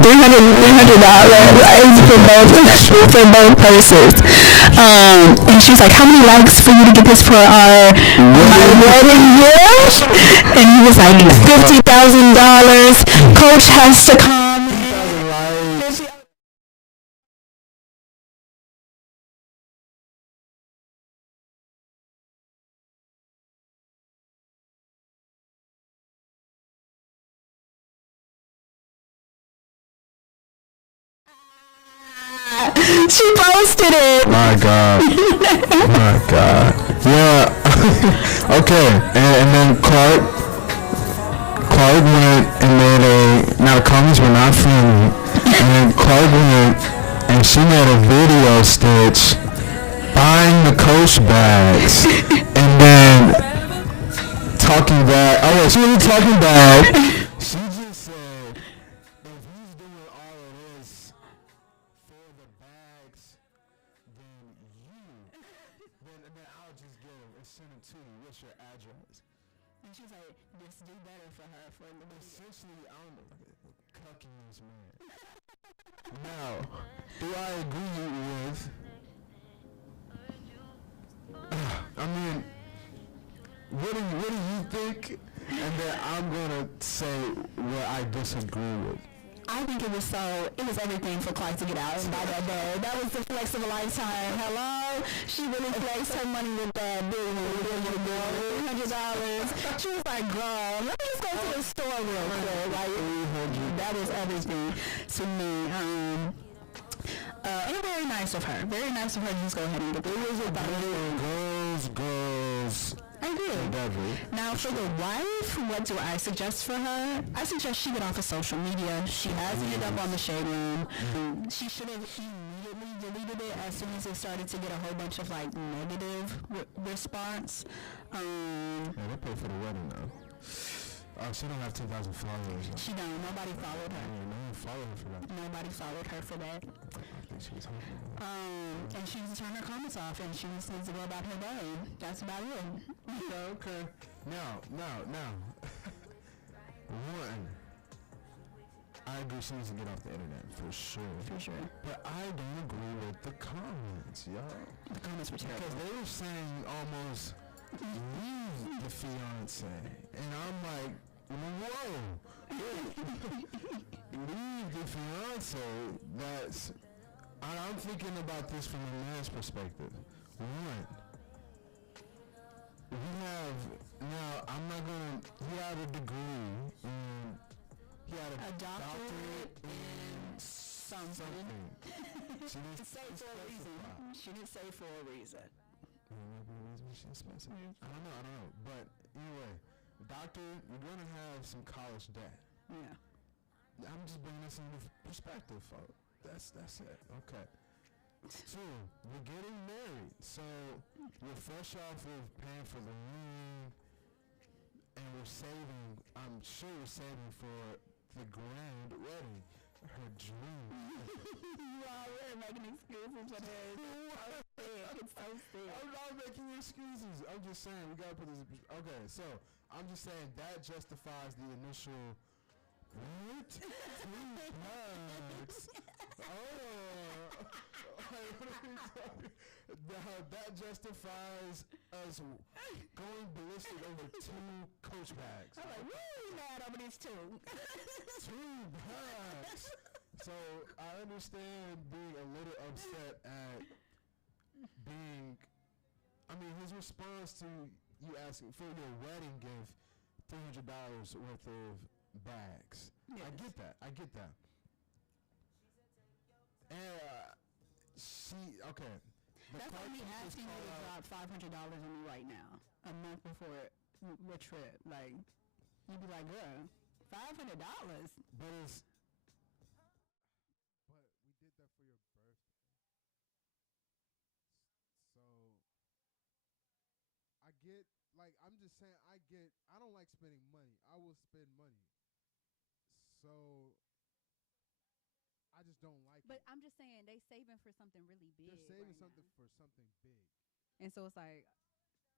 $300 for both purses. And she was like, "How many likes for you to get this for my wedding gift?" And he was like, $50,000. Coach has to come. She posted it. My God. My God. Yeah. Okay. And then Clark went and made a. Now the comments were not friendly. And then Clark went and she made a video stitch buying the Coach bags and then talking bad. Oh wait, she wasn't talking bad. She just said, if he's doing all of this for the bags, then I'll just get him and send him to you. What's your address? And she's like, just do better for her for a little bit. Essentially, I'm cucking this man. Now, do I agree with? I mean, what do you think? And then I'm gonna say what I disagree with. I think it was everything for Clark to get out and buy that bag. That was the flex of a lifetime. Hello? She really flexed her money with that $300. She was like, girl, let me just go to the store real quick. Like, that was everything to me. And very nice of her. Very nice of her to just go ahead and get it. It was about Girls. I agree. Now, for the wife, what do I suggest for her? I suggest she get off of social media. She has ended up on the Shade Room. She should have immediately deleted it as soon as it started to get a whole bunch of, like, negative response. Yeah, they paid for the wedding, though. She don't have 2,000 followers. She don't. Nobody followed her. No one followed her for that. Nobody followed her for that. I think she was hoping. And she needs to turn her comments off, and she just needs to go about her day. That's about it. Yeah, okay. Now. One, I agree she needs to get off the internet, for sure. For sure. But I don't agree with the comments, y'all. The comments were terrible. Because they were saying almost, leave the fiance. And I'm like, whoa. Leave the fiance. I'm thinking about this from a man's perspective. One, he had a degree, and he had a doctorate in something. She didn't say for a reason. She didn't say for a reason. Maybe she didn't specify. I don't know. But anyway, doctor, you're going to have some college debt. Yeah. I'm just bringing this into perspective, folks. That's it. Okay. Two, we're getting married. So we're fresh off of paying for the ring, and we're saving. I'm sure we're saving for the grand wedding. Her dream. You all were making excuses for this. It's so sick. I'm not making excuses. I'm just saying we gotta put this in perspective. Okay, so I'm just saying that justifies the initial. What? 3 bucks? Oh. Now that justifies us going ballistic over 2 Coach bags. I'm like, really mad over these 2. 2 bags. So I understand being a little upset at his response to you asking for your wedding gift, $300 worth of bags. Yes. I get that. And okay. That's like me asking you to drop $500 on me right now, a month before the trip. Like, you'd be like, girl, $500? But we did that for your birthday. So, I'm just saying, I don't like spending money. I will spend money. So, I just don't like But I'm just saying, they saving for something really big. They're saving right something now. for something big. And so it's like,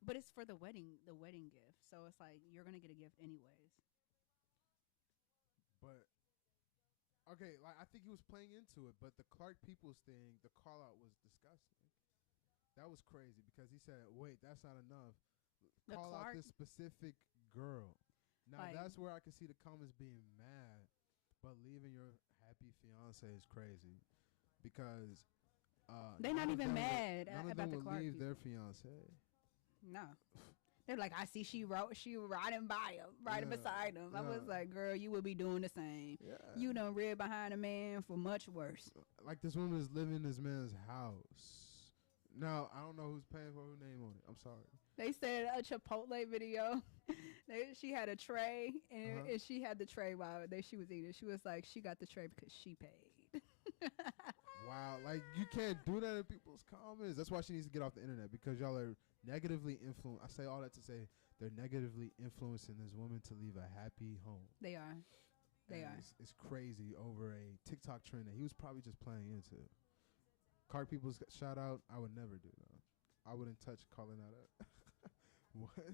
but it's for the wedding gift. So it's like, you're going to get a gift anyways. But, okay, like I think he was playing into it, but the Clark Peoples thing, the call out was disgusting. That was crazy because he said, "Wait, that's not enough. The Call out Clark- this specific girl." Now Like- that's where I can see the comments being mad, but leaving your happy fiance is crazy because They're not even mad None of about them the will Clark leave their people. fiance. No. They're like, I see she riding by him, riding Yeah, beside him. I was yeah. like, girl, you would be doing the same. Yeah. You done read behind a man for much worse. Like this woman is living in this man's house. Now I don't know who's paying for her name on it. I'm sorry. They said a Chipotle video. She had a tray, and she had the tray while she was eating. She was like, she got the tray because she paid. Wow, like you can't do that in people's comments. That's why she needs to get off the internet because y'all are negatively influenced. I say all that to say they're negatively influencing this woman to leave a happy home. They are. They are. It's crazy over a TikTok trend that he was probably just playing into. Clark Peoples shout out. I would never do that. I wouldn't touch calling out a what?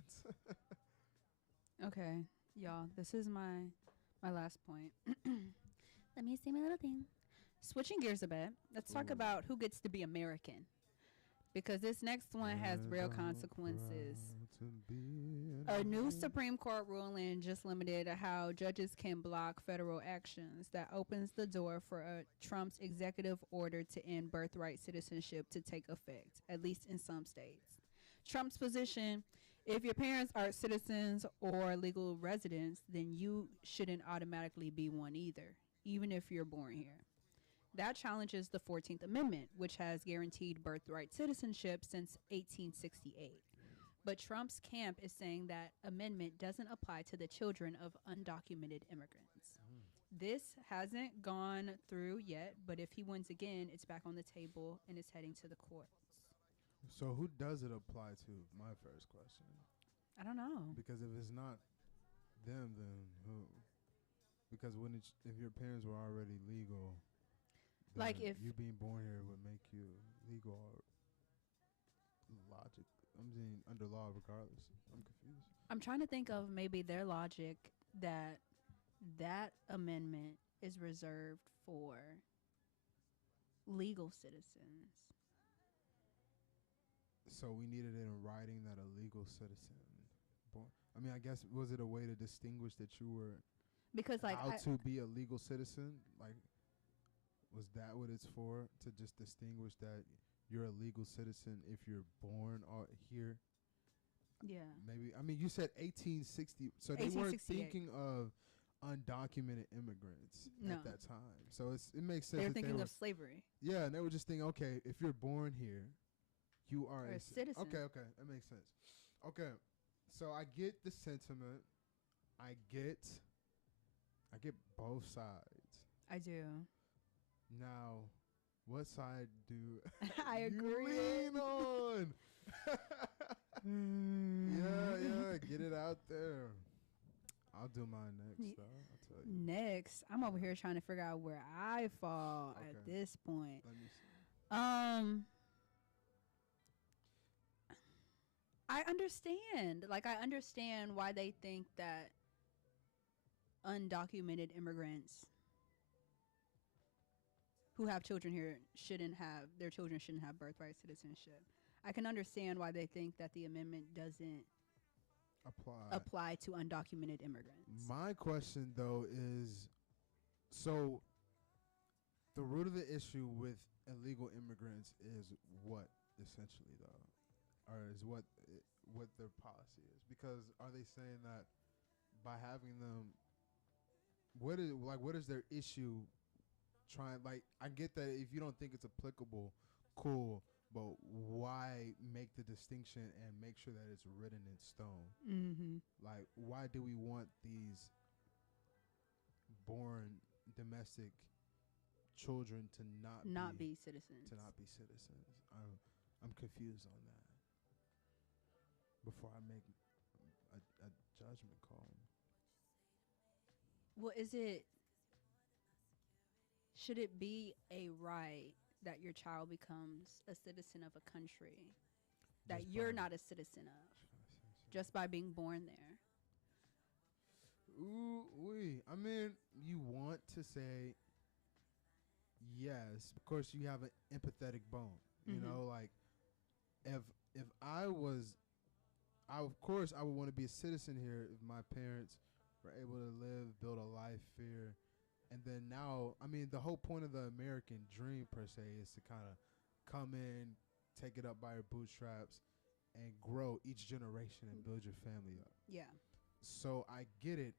Okay, y'all. This is my last point. Let me see my little thing. Switching gears a bit, let's talk about who gets to be American. Because this next one has real consequences. A new Supreme Court ruling just limited how judges can block federal actions. That opens the door for Trump's executive order to end birthright citizenship to take effect, at least in some states. Trump's position, if your parents are citizens or legal residents, then you shouldn't automatically be one either, even if you're born here. That challenges the 14th Amendment, which has guaranteed birthright citizenship since 1868. But Trump's camp is saying that amendment doesn't apply to the children of undocumented immigrants. This hasn't gone through yet, but if he wins again, it's back on the table and it's heading to the courts. So who does it apply to? My first question. I don't know. Because if it's not them, then who? Because if your parents were already legal, Like if you being born here would make you legal or logic. I'm saying under law regardless. I'm confused. I'm trying to think of maybe their logic that amendment is reserved for legal citizens. So we needed it in writing that a legal citizen born. I mean, I guess was it a way to distinguish that you were Because like how to be a legal citizen? Like, was that what it's for? To just distinguish that you're a legal citizen if you're born here? Yeah. Maybe. I mean, you said 1860. So they weren't 1868. thinking of undocumented immigrants No. at that time. So it makes sense. They're that thinking they were, of slavery. yeah, and they were just thinking, okay, if you're born here, you are Or a citizen. Okay, that makes sense. Okay, so I get the sentiment. I get both sides. I do. Now, what side do I you agree. lean on? Yeah, get it out there. I'll do mine next, though. I'll tell you. Next, I'm over here trying to figure out where I fall Okay. at this point. Let me see. I understand. Like, I understand why they think that undocumented immigrants who have children here their children shouldn't have birthright citizenship. I can understand why they think that the amendment doesn't apply to undocumented immigrants. My question, though, is so the root of the issue with illegal immigrants is what, essentially, though? Or is what their policy is? Because are they saying that by having them, what is their issue? I get that if you don't think it's applicable, cool, but why make the distinction and make sure that it's written in stone? Mm-hmm. Like, why do we want these born domestic children to not be citizens? To not be citizens. I'm confused on that. Before I make a judgment call. Well, should it be a right that your child becomes a citizen of a country that you're not a citizen of just by being born there? Ooh, I mean, you want to say yes, of course you have an empathetic bone. You Mhm. know, like if I was, I of course I would want to be a citizen here if my parents were able to live, build a life here, and then now, I mean, the whole point of the American dream per se is to kind of come in, take it up by your bootstraps, and grow each generation and build your family up. Yeah. So I get it,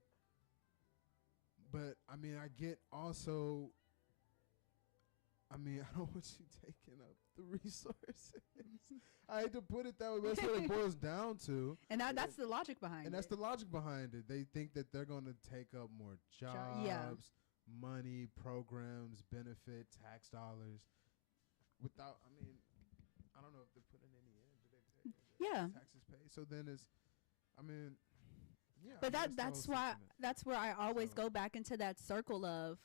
but I mean, I get also. I mean, I don't want you taking up the resources. I hate to put it that way, but that's what it boils down to. And that's the logic behind it. And that's the logic behind it. They think that they're going to take up more jobs, Yeah. money, programs, benefit, tax dollars. Without, I mean, I don't know if they're putting any in. Do they pay? Yeah. Taxes paid. So then it's, I mean, yeah. But I mean, that's the whole why sentiment. that's where I always So- go back into that circle of,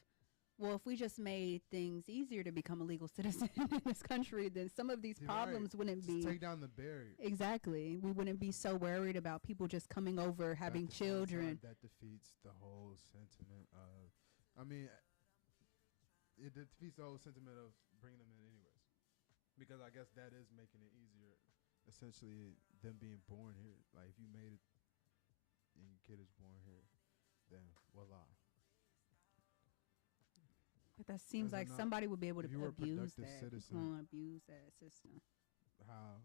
well, if we just made things easier to become a legal citizen in this country, then some of these You're problems right. wouldn't Just be. take down the barrier. Exactly. We wouldn't be so worried about people just coming over, having At the same time, children. that defeats the whole sentiment of, I mean, it defeats the whole sentiment of bringing them in anyways. Because I guess that is making it easier, essentially, them being born here. Like, if you made it and your kid is born here, then voila. But that seems As like not- somebody would be able if you to were a abuse productive that. citizen- People wanna abuse that system. How?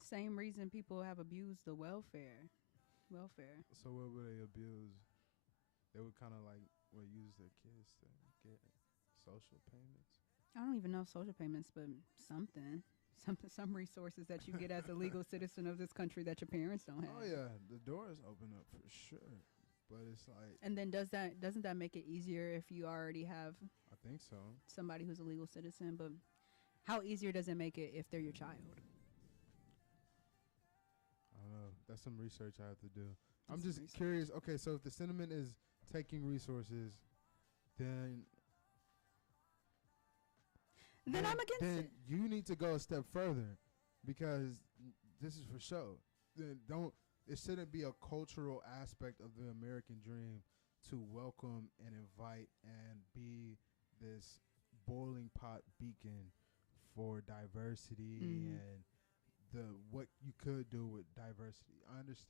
Same reason people have abused the welfare. So what would they abuse? They would kind of like use their kids to get social payments. I don't even know social payments, but some resources that you get as a legal citizen of this country that your parents don't have. Oh yeah, the doors open up for sure. But it's like, And then doesn't that make it easier if you already have I think so. somebody who's a legal citizen? But how easier does it make it if they're your child? I don't know. That's some research I have to do. I'm That's just research. curious. Okay, so if the sentiment is taking resources, then Then I'm against then it. you need to go a step further, because this is for show. Then don't. It shouldn't be a cultural aspect of the American dream to welcome and invite and be this boiling pot beacon for diversity Mhm. and the what you could do with diversity. I understand.